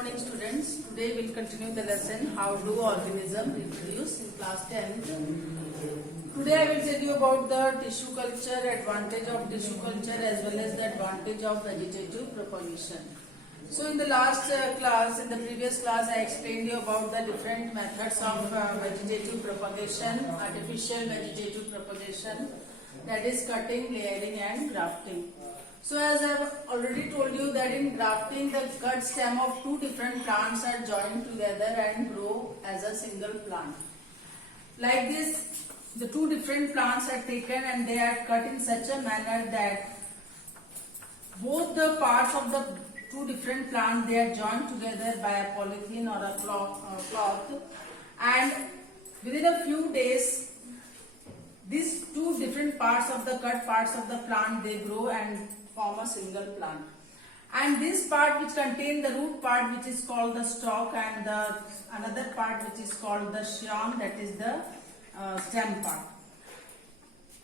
morning students. Today we will continue the lesson how do organism reproduce in class 10th. Today I will tell you about the tissue culture, advantage of tissue culture as well as the advantage of vegetative propagation. So in the last class, in the previous class I explained you about the different methods of vegetative propagation, artificial vegetative propagation, that is cutting, layering and grafting. So as I have already told you that in grafting the cut stem of two different plants are joined together and grow as a single plant. Like this, the two different plants are taken and they are cut in such a manner that both the parts of the two different plants they are joined together by a polythene or a cloth, and within a few days these two different parts of the cut parts of the plant they grow and form a single plant. And this part which contain the root part which is called the stalk and the another part which is called the scion, that is the stem part.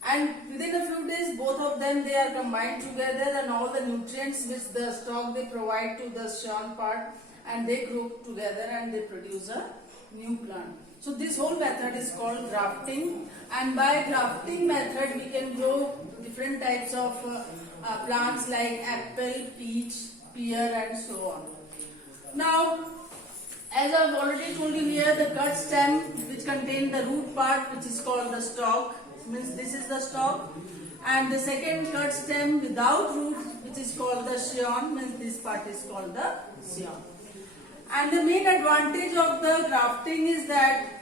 And within a few days both of them they are combined together and all the nutrients which the stalk they provide to the scion part and they grow together and they produce a new plant. So this whole method is called grafting, and by grafting method we can grow different types of plants like apple, peach, pear and so on. Now as I have already told you here, the cut stem which contain the root part which is called the stalk, means this is the stalk, and the second cut stem without root which is called the scion, means this part is called the scion. And the main advantage of the grafting is that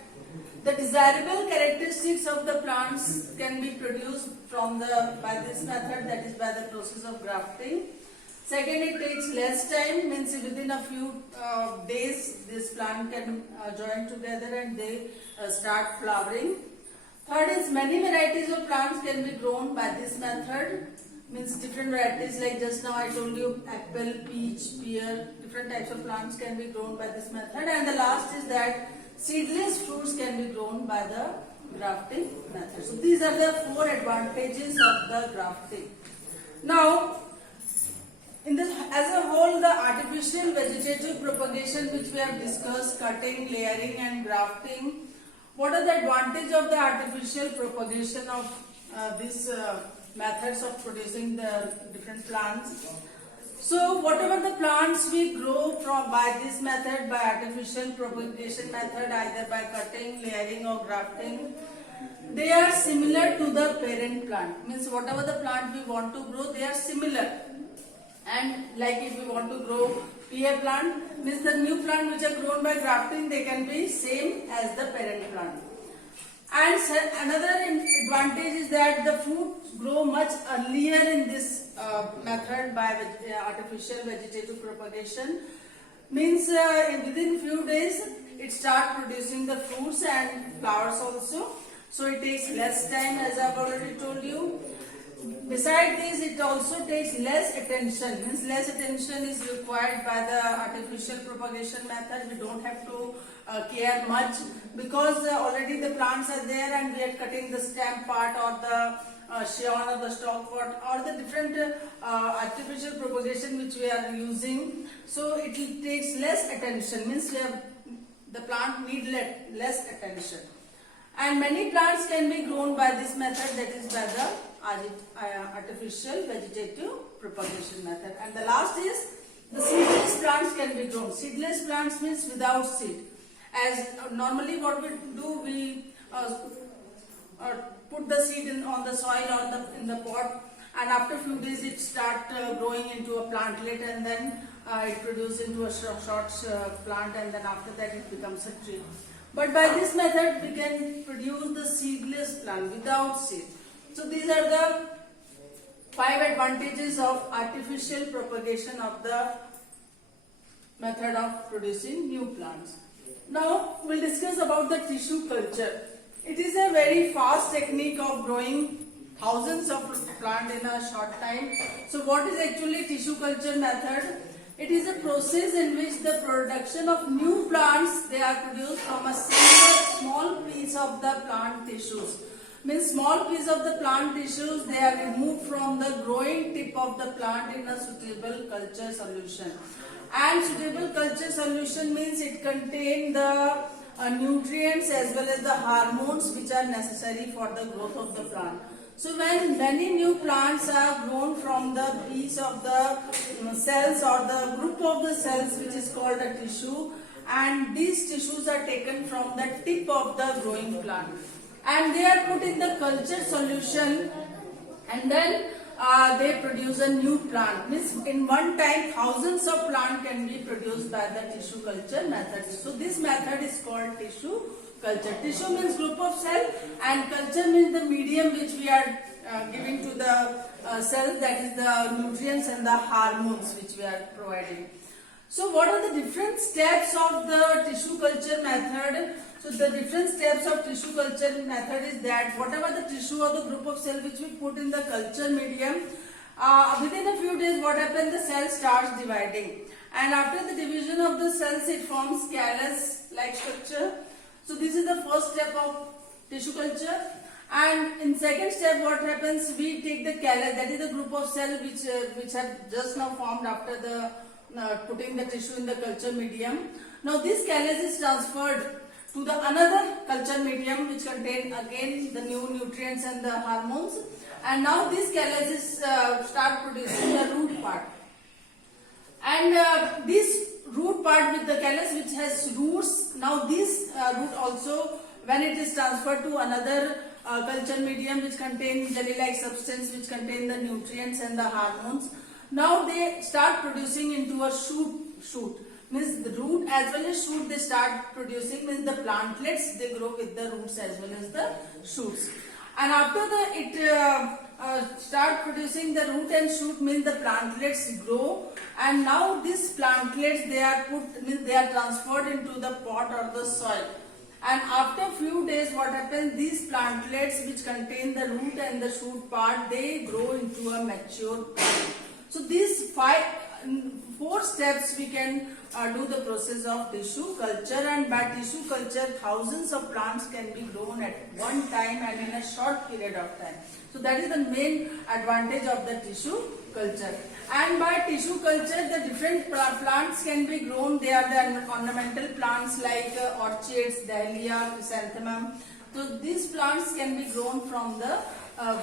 the desirable characteristics of the plants can be produced by this method, that is by the process of grafting. Second, it takes less time, means within a few days this plant can join together and they start flowering. Third is many varieties of plants can be grown by this method, means different varieties like just now I told you apple, peach, pear, different types of plants can be grown by this method. And the last is that seedless fruits can be grown by the grafting method. So these are the four advantages of the grafting. Now as a whole, the artificial vegetative propagation which we have discussed, cutting, layering and grafting, what are the advantage of the artificial propagation of these methods of producing the different plants? So whatever the plants we grow by this method, by artificial propagation method, either by cutting, layering or grafting, they are similar to the parent plant. Means whatever the plant we want to grow, they are similar. And like if we want to grow pear plant, means the new plant which are grown by grafting, they can be same as the parent plant. And another advantage is that the fruits grow much earlier in this method by artificial vegetative propagation. Means within few days it starts producing the fruits and flowers also. So it takes less time, as I have already told you. Besides this, it also takes less attention, means less attention is required by the artificial propagation method. We don't have to care much because already the plants are there and we are cutting the stem part or the scion or the stalk part or the different artificial propagation which we are using. So it takes less attention, means the plant need less attention. And many plants can be grown by this method, that is by the artificial vegetative propagation method. And the last is the seedless plants can be grown. Seedless plants means without seed. As normally what we do, we put the seed on the soil or in the pot, and after few days it start growing into a plantlet, and then it produces into a short plant, and then after that it becomes a tree. But by this method we can produce the seedless plant without seed. So these are the 5 advantages of artificial propagation of the method of producing new plants. Now we'll discuss about the tissue culture. It is a very fast technique of growing thousands of plants in a short time. So what is actually tissue culture method? It is a process in which the production of new plants they are produced from a single small piece of the plant tissues. Means small piece of the plant tissues they are removed from the growing tip of the plant in a suitable culture solution. And suitable culture solution means it contains the nutrients as well as the hormones which are necessary for the growth of the plant. So when many new plants are grown from the piece of the cells or the group of the cells which is called a tissue, and these tissues are taken from the tip of the growing plant and they are put in the culture solution, and then they produce a new plant. Means in one time thousands of plants can be produced by the tissue culture method. So this method is called tissue culture. Tissue means group of cell and culture means the medium which we are giving to the cell, that is the nutrients and the hormones which we are providing. So what are the different steps of the tissue culture method? So the different steps of tissue culture method is that whatever the tissue or the group of cell which we put in the culture medium, within a few days what happens, the cell starts dividing, and after the division of the cells it forms callus like structure. So this is the first step of tissue culture. And in second step what happens, we take the callus, that is the group of cell which have just now formed after the putting the tissue in the culture medium. Now this callus is transferred to the another culture medium which contain again the new nutrients and the hormones, and now this callus is start producing the root part, and this root part with the callus which has roots, now this root also when it is transferred to another culture medium which contain jelly like substance which contain the nutrients and the hormones, now they start producing into a shoot. Means the root as well as shoot they start producing, means the plantlets they grow with the roots as well as the shoots. And after it start producing the root and shoot, means the plantlets grow, and now these plantlets they are transferred into the pot or the soil. And after few days what happens, these plantlets which contain the root and the shoot part, they grow into a mature plant. So these four steps we can do the process of tissue culture, and by tissue culture thousands of plants can be grown at one time and in a short period of time. So that is the main advantage of the tissue culture. And by tissue culture the different plants can be grown. They are the ornamental plants like orchids, dahlia, chrysanthemum. So these plants can be grown from the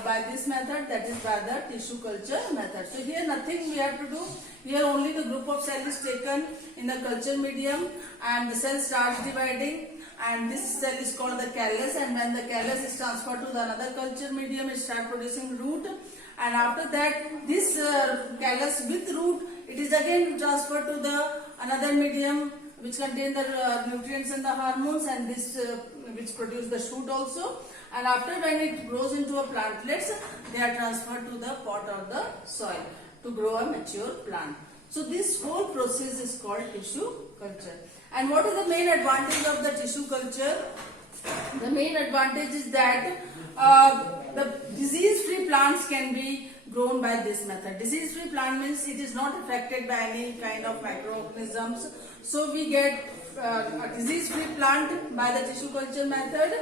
by this method, that is by the tissue culture method. So here nothing we have to do. Here only the group of cell is taken in the culture medium and the cell starts dividing, and this cell is called the callus, and when the callus is transferred to the another culture medium it starts producing root, and after that this callus with root it is again transferred to the another medium which contain the nutrients and the hormones, and this which produce the shoot also. And after when it grows into a plantlets, they are transferred to the pot or the soil to grow a mature plant. So this whole process is called tissue culture. And what is the main advantage of the tissue culture? The main advantage is that the disease-free plants can be grown by this method. Disease-free plant means it is not affected by any kind of microorganisms. So we get a disease-free plant by the tissue culture method.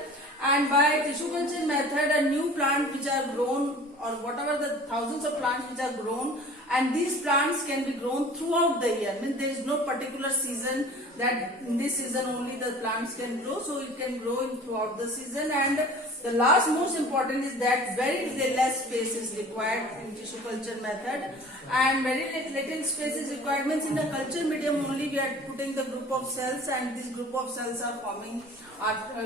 And by tissue culture method, a new plant which are grown, or whatever the thousands of plants which are grown, and these plants can be grown throughout the year. Means there is no particular season that in this season only the plants can grow. So it can grow in throughout the season. And the last most important is that very less space is required in tissue culture method, and very little space is required. Means in the culture medium only we are putting the group of cells, and this group of cells are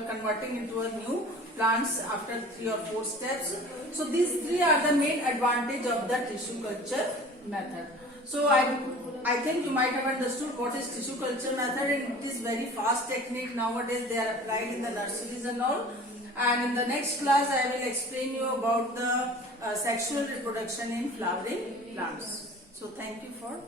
converting into a new plants after 3 or 4 steps. So these 3 are the main advantage of the tissue culture method. So I think you might have understood what is tissue culture method, and it is very fast technique. Nowadays they are applied in the nurseries and all. And in the next class I will explain you about the sexual reproduction in flowering plants. So thank you for